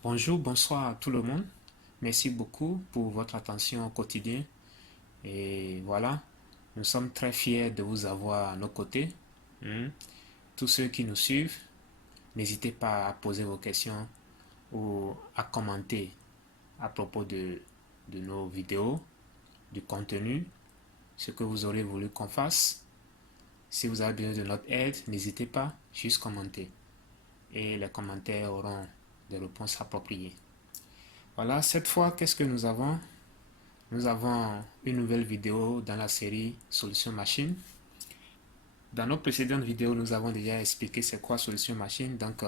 Bonjour, bonsoir à tout le monde. Merci beaucoup pour votre attention au quotidien. Et voilà, nous sommes très fiers de vous avoir à nos côtés. Hmm. Tous ceux qui nous suivent, n'hésitez pas à poser vos questions ou à commenter à propos de nos vidéos, du contenu, ce que vous aurez voulu qu'on fasse. Si vous avez besoin de notre aide, n'hésitez pas, juste commenter. Et les commentaires auront des réponses appropriées. Voilà, cette fois, qu'est-ce que nous avons? Nous avons une nouvelle vidéo dans la série Solution Machine. Dans nos précédentes vidéos, nous avons déjà expliqué c'est quoi Solution Machine. Donc,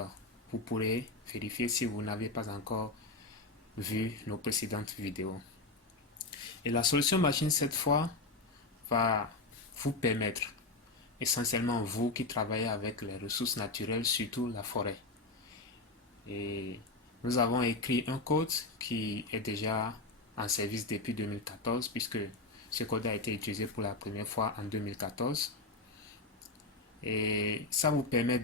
vous pourrez vérifier si vous n'avez pas encore vu nos précédentes vidéos. Et la Solution Machine, cette fois, va vous permettre, essentiellement vous qui travaillez avec les ressources naturelles, surtout la forêt. Et nous avons écrit un code qui est déjà en service depuis 2014, puisque ce code a été utilisé pour la première fois en 2014. Et ça vous permet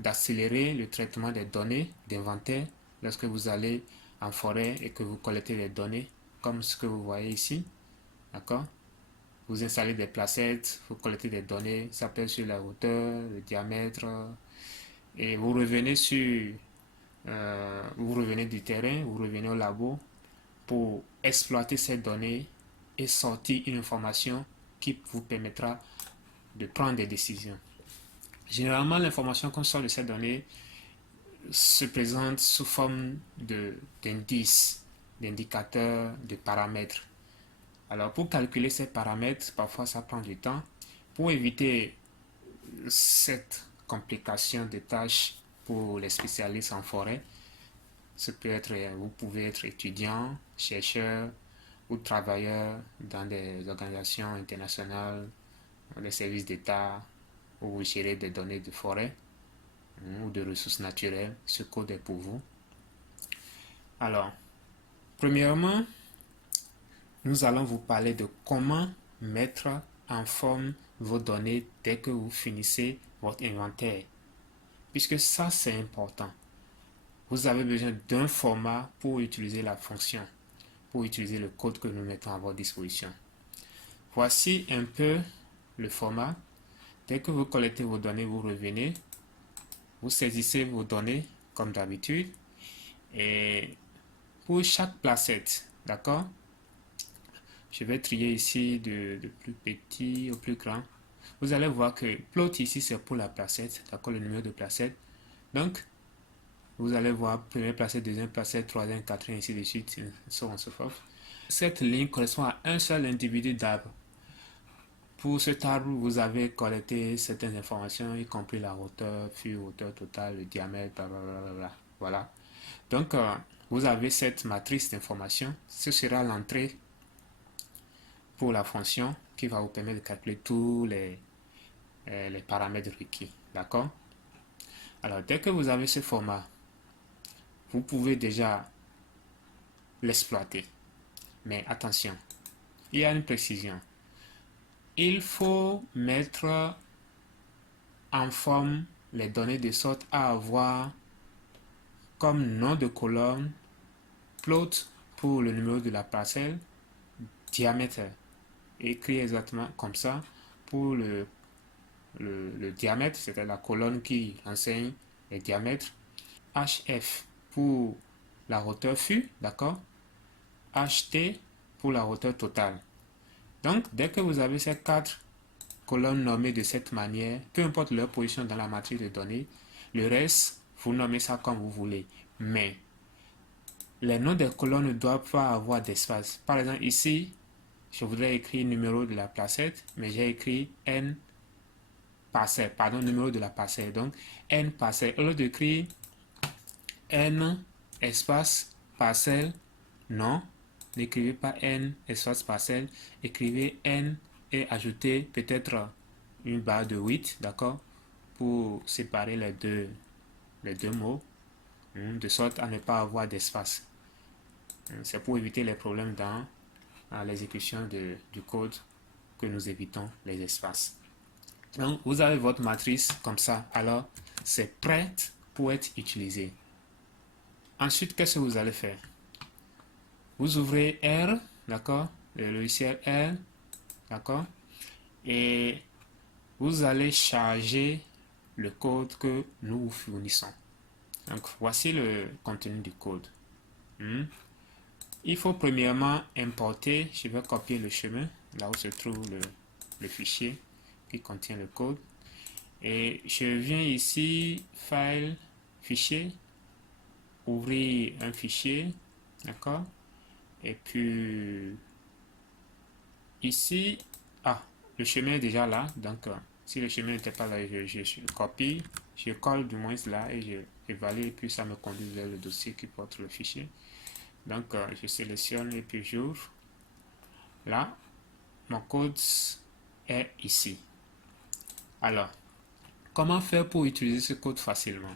d'accélérer le traitement des données d'inventaire lorsque vous allez en forêt et que vous collectez des données, comme ce que vous voyez ici. D'accord? Vous installez des placettes, vous collectez des données, ça peut être sur la hauteur, le diamètre, et vous revenez du terrain, vous revenez au labo pour exploiter ces données et sortir une information qui vous permettra de prendre des décisions. Généralement, l'information qu'on sort de ces données se présente sous forme d'indices, d'indicateurs, de paramètres. Alors, pour calculer ces paramètres, parfois ça prend du temps. Pour éviter cette complication de tâches pour les spécialistes en forêt, vous pouvez être étudiant, chercheur ou travailleur dans des organisations internationales, dans des services d'État, où vous gérez des données de forêt ou de ressources naturelles. Ce code est pour vous. Alors, premièrement, nous allons vous parler de comment mettre en forme vos données dès que vous finissez votre inventaire. Puisque ça, c'est important. Vous avez besoin d'un format pour utiliser la fonction, pour utiliser le code que nous mettons à votre disposition. Voici un peu le format. Dès que vous collectez vos données, vous revenez, vous saisissez vos données comme d'habitude. Et pour chaque placette, d'accord, je vais trier ici de plus petit au plus grand. Vous allez voir que plot ici, c'est pour la placette, d'accord, le numéro de placette. Donc, vous allez voir première placette, deuxième placette, troisième, quatrième, ainsi de suite, so on so forth. Cette ligne correspond à un seul individu d'arbre. Pour cet arbre, vous avez collecté certaines informations, y compris la hauteur, hauteur totale, le diamètre, blablabla. Voilà. Donc, vous avez cette matrice d'informations. Ce sera l'entrée pour la fonction qui va vous permettre de calculer tous les paramètres requis. D'accord? Alors, dès que vous avez ce format, vous pouvez déjà l'exploiter. Mais attention, il y a une précision. Il faut mettre en forme les données de sorte à avoir comme nom de colonne plot pour le numéro de la parcelle, diamètre écrit exactement comme ça pour le diamètre, c'est-à-dire la colonne qui enseigne les diamètres, HF pour la hauteur fût, d'accord, HT pour la hauteur totale. Donc, dès que vous avez ces quatre colonnes nommées de cette manière, peu importe leur position dans la matrice de données, le reste, vous nommez ça comme vous voulez. Mais les noms des colonnes ne doivent pas avoir d'espace. Par exemple, ici, je voudrais écrire le numéro de la placette, mais j'ai écrit N parcelle, pardon, numéro de la parcelle. Donc, N parcelle. Au lieu d'écrire N espace parcelle, non, n'écrivez pas N espace parcelle, écrivez N et ajoutez peut-être une barre de 8, d'accord, pour séparer les deux mots, de sorte à ne pas avoir d'espace. C'est pour éviter les problèmes dans l'exécution du code que nous évitons les espaces. Donc, vous avez votre matrice comme ça, alors c'est prêt pour être utilisé. Ensuite, qu'est-ce que vous allez faire? Vous ouvrez R, d'accord? Le logiciel R, d'accord? Et vous allez charger le code que nous vous fournissons. Donc, voici le contenu du code. Il faut premièrement importer, je vais copier le chemin, là où se trouve le fichier qui contient le code. Et je viens ici, File, Fichier, ouvrir un fichier, d'accord? Et puis, ici, le chemin est déjà là, donc si le chemin n'était pas là, je copie, je colle du moins là et je valide, et puis ça me conduit vers le dossier qui porte le fichier. Donc, je sélectionne et puis j'ouvre. Là, mon code est ici. Alors, comment faire pour utiliser ce code facilement?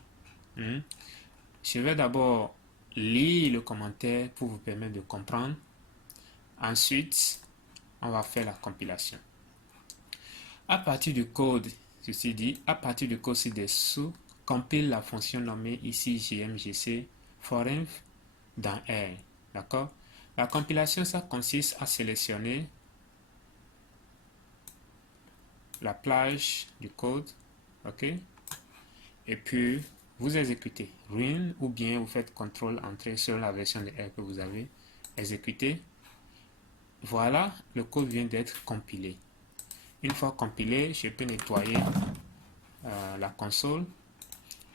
Je vais d'abord lire le commentaire pour vous permettre de comprendre. Ensuite, on va faire la compilation. À partir du code, ceci dit, à partir du code ci-dessous, compile la fonction nommée ici gmgc forinf dans R. D'accord? La compilation, ça consiste à sélectionner la plage du code, ok? Et puis, vous exécutez run ou bien vous faites CTRL entrée sur la version de R que vous avez exécutée. Voilà, le code vient d'être compilé. Une fois compilé, je peux nettoyer la console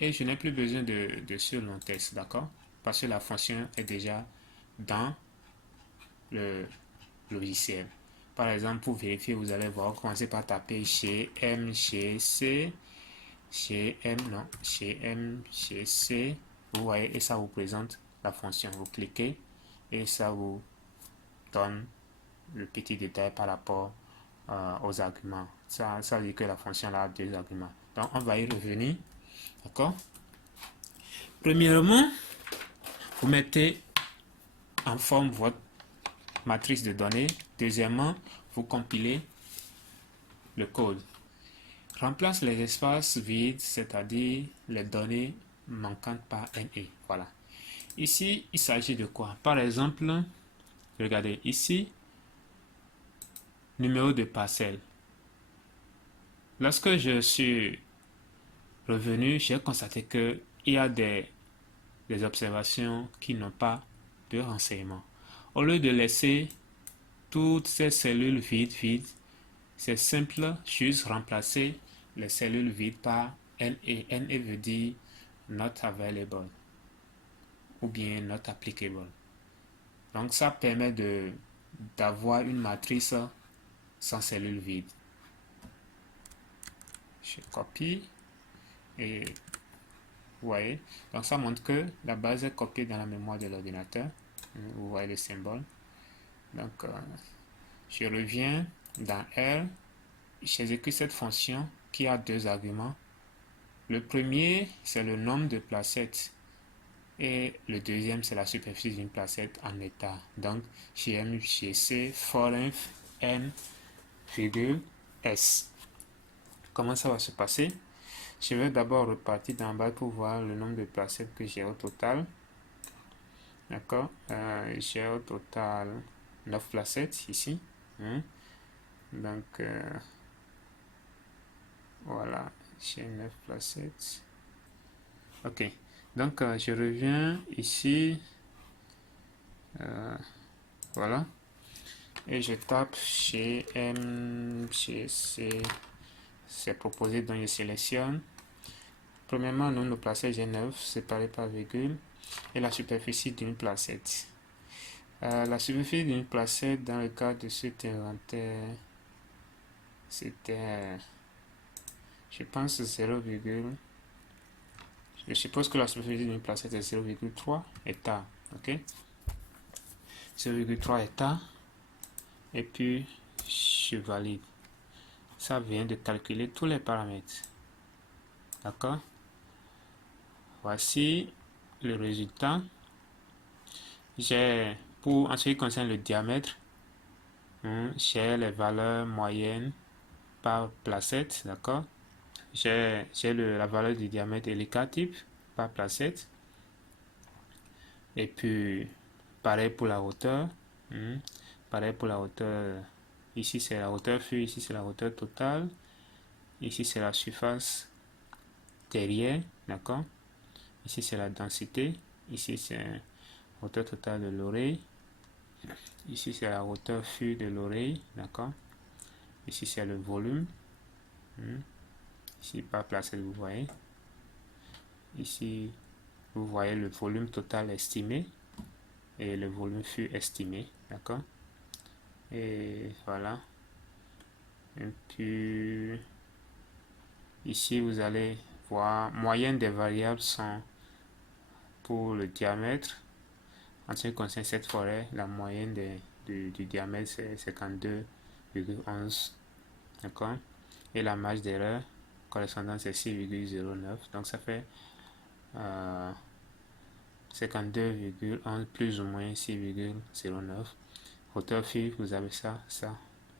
et je n'ai plus besoin de ce long test, d'accord? Parce que la fonction est déjà dans le logiciel. Par exemple, pour vérifier, vous allez voir, commencer par taper chez MGC, chez MGC, vous voyez, et ça vous présente la fonction. Vous cliquez et ça vous donne le petit détail par rapport aux arguments. Ça veut dire que la fonction a deux arguments. Donc, on va y revenir. D'accord? Premièrement, vous mettez en forme votre matrice de données. Deuxièmement, vous compilez le code. Remplace les espaces vides, c'est-à-dire les données manquantes par NE. Voilà. Ici, il s'agit de quoi? Par exemple, regardez ici, numéro de parcelle. Lorsque je suis revenu, j'ai constaté qu'il y a des observations qui n'ont pas de renseignements. Au lieu de laisser toutes ces cellules vides, c'est simple, juste remplacer les cellules vides par NE. NE veut dire not available ou bien not applicable. Donc ça permet d'avoir une matrice sans cellules vides. Je copie et vous voyez, donc ça montre que la base est copiée dans la mémoire de l'ordinateur. Vous voyez le symbole. Donc je reviens dans R, j'exécute cette fonction qui a deux arguments. Le premier, c'est le nombre de placettes et le deuxième, c'est la superficie d'une placette en état. Donc, gmgc forinf n, s. Comment ça va se passer? Je vais d'abord repartir d'en bas pour voir le nombre de placettes que j'ai au total. D'accord? J'ai au total 9 placettes ici. Donc, voilà, j'ai 9 placettes. Ok, donc je reviens ici. Voilà. Et je tape chez MGC. C'est proposé, donc je sélectionne. Premièrement, nous placer G9 séparé par virgule et la superficie d'une placette. La superficie d'une placette dans le cas de cet inventaire, c'était, je pense, 0, je suppose que la superficie d'une placette est 0,3 hectares. Ok, 0,3 hectares. Et puis, je valide. Ça vient de calculer tous les paramètres. D'accord? Voici le résultat. J'ai, en ce qui concerne le diamètre, j'ai les valeurs moyennes par placette, d'accord? J'ai la valeur du diamètre et les cas types par placette. Et puis, pareil pour la hauteur. Pareil pour la hauteur. Ici, c'est la hauteur flux. Ici, c'est la hauteur totale. Ici, c'est la surface terrienne. D'accord? Ici, c'est la densité. Ici, c'est la hauteur totale de l'oreille. Ici, c'est la hauteur flux de l'oreille. D'accord? Ici, c'est le volume. Ici, pas placé, vous voyez. Ici, vous voyez le volume total estimé et le volume flux estimé. D'accord? Et voilà. Et puis, ici, vous allez voir, moyenne des variables sont pour le diamètre. En ce qui concerne cette forêt, la moyenne du diamètre, c'est 52,11. D'accord? Et la marge d'erreur correspondante, c'est 6,09. Donc, ça fait 52,11 plus ou moins 6,09. Hauteur phi, vous avez ça,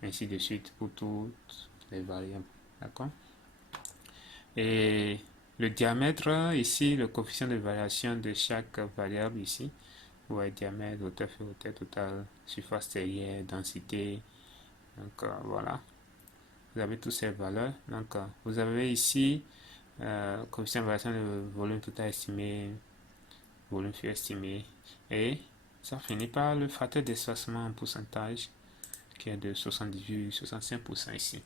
ainsi de suite pour toutes les variables. D'accord? Et le diamètre, ici, le coefficient de variation de chaque variable, ici, vous voyez diamètre, hauteur phi, hauteur totale, surface terrienne, densité. Donc, voilà. Vous avez toutes ces valeurs. Donc, vous avez ici coefficient de variation de volume total estimé, volume flux estimé, et ça finit par le facteur d'espacement en pourcentage qui est de 70,65% ici.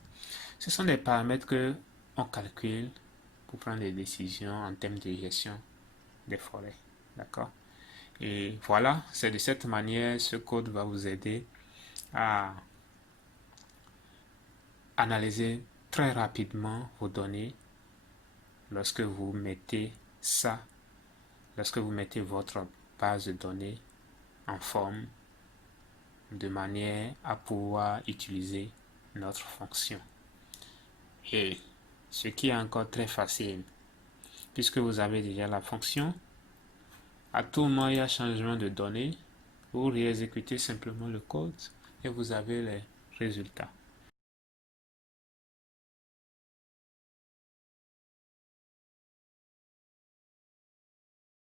Ce sont des paramètres que on calcule pour prendre des décisions en termes de gestion des forêts. D'accord? Et voilà, c'est de cette manière ce code va vous aider à analyser très rapidement vos données lorsque vous mettez votre base de données en forme de manière à pouvoir utiliser notre fonction. Et ce qui est encore très facile, puisque vous avez déjà la fonction, à tout moment il y a changement de données, vous réexécutez simplement le code et vous avez les résultats.